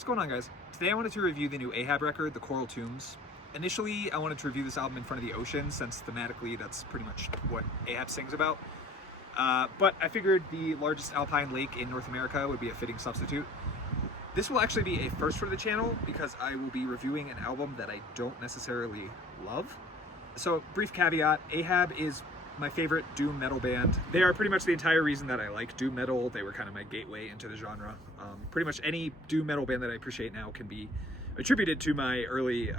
What's going on, guys? Today I wanted to review the new Ahab record, The Coral Tombs. Initially, I wanted to review this album in front of the ocean, since thematically that's pretty much what Ahab sings about. But I figured the largest alpine lake in North America would be a fitting substitute. This will actually be a first for the channel, because I will be reviewing an album that I don't necessarily love. So, brief caveat, Ahab is my favorite doom metal band. They are pretty much the entire reason that I like doom metal. They were kind of my gateway into the genre. Pretty much any doom metal band that I appreciate now can be attributed to my early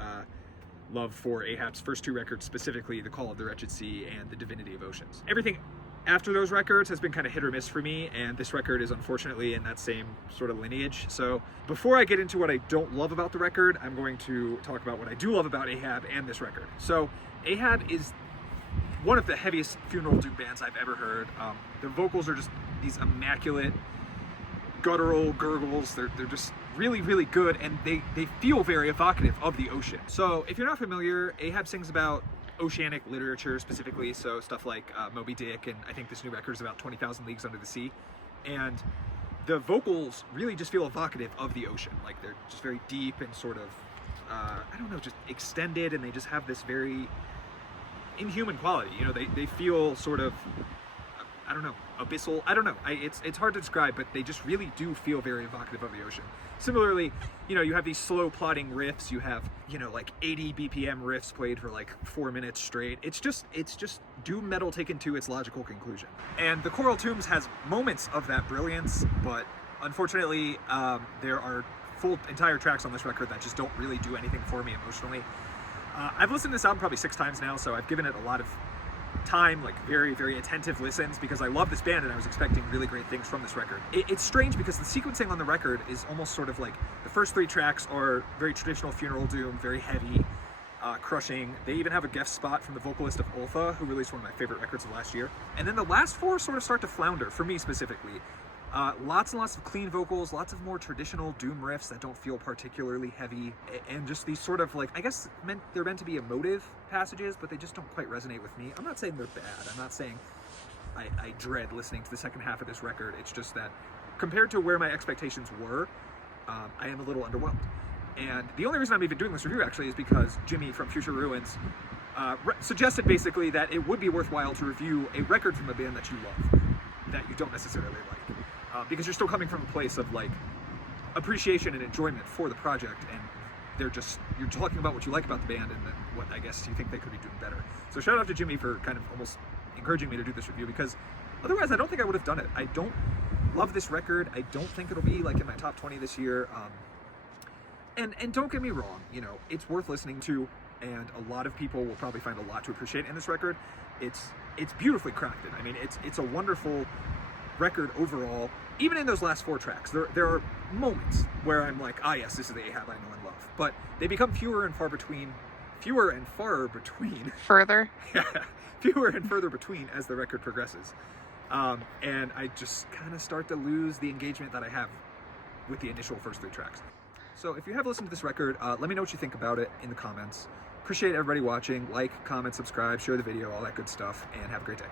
love for Ahab's first two records, specifically The Call of the Wretched Sea and The Divinity of Oceans. Everything after those records has been kind of hit or miss for me, and this record is unfortunately in that same sort of lineage. So before I get into what I don't love about the record, I'm going to talk about what I do love about Ahab and this record. So Ahab is one of the heaviest funeral doom bands I've ever heard. The vocals are just these immaculate guttural gurgles. They're just really, really good, and they feel very evocative of the ocean. So if you're not familiar, Ahab sings about oceanic literature specifically, so stuff like Moby Dick, and I think this new record is about 20,000 Leagues Under the Sea. And the vocals really just feel evocative of the ocean. Like, they're just very deep and sort of, I don't know, just extended, and they just have this very inhuman quality. You know, they feel sort of, I don't know, abyssal. I don't know. It's hard to describe, but they just really do feel very evocative of the ocean. Similarly, you know, you have these slow plodding riffs. You have, you know, like 80 BPM riffs played for like 4 minutes straight. It's just doom metal taken to its logical conclusion. And The Coral Tombs has moments of that brilliance, but unfortunately, there are full entire tracks on this record that just don't really do anything for me emotionally. I've listened to this album probably 6 times now, so I've given it a lot of time, like very, very attentive listens, because I love this band and I was expecting really great things from this record. It's strange because the sequencing on the record is almost sort of like, the first 3 tracks are very traditional funeral doom, very heavy, crushing. They even have a guest spot from the vocalist of Ultha, who released one of my favorite records of last year. And then the last 4 sort of start to flounder, for me specifically. Lots and lots of clean vocals, lots of more traditional doom riffs that don't feel particularly heavy, and just these sort of, like, I guess they're meant to be emotive passages, but they just don't quite resonate with me. I'm not saying they're bad. I'm not saying I dread listening to the second half of this record. It's just that compared to where my expectations were, I am a little underwhelmed. And the only reason I'm even doing this review actually is because Jimmy from Future Ruins suggested basically that it would be worthwhile to review a record from a band that you love, that you don't necessarily like. Because you're still coming from a place of like appreciation and enjoyment for the project, and you're talking about what you like about the band and then what I guess you think they could be doing better. So shout out to Jimmy for kind of almost encouraging me to do this review, because otherwise I don't think I would have done it. I don't love this record. I don't think it'll be like in my top 20 this year. And don't get me wrong, you know, it's worth listening to, and a lot of people will probably find a lot to appreciate in this record. It's beautifully crafted. I mean, it's a wonderful record overall. Even in those last 4 tracks, there are moments where I'm like, ah yes, this is the Ahab I know and love. But they become fewer and far between Further? fewer and further between as the record progresses. And I just kind of start to lose the engagement that I have with the initial first 3 tracks. So if you have listened to this record, let me know what you think about it in the comments. Appreciate everybody watching. Like, comment, subscribe, share the video, all that good stuff, and have a great day.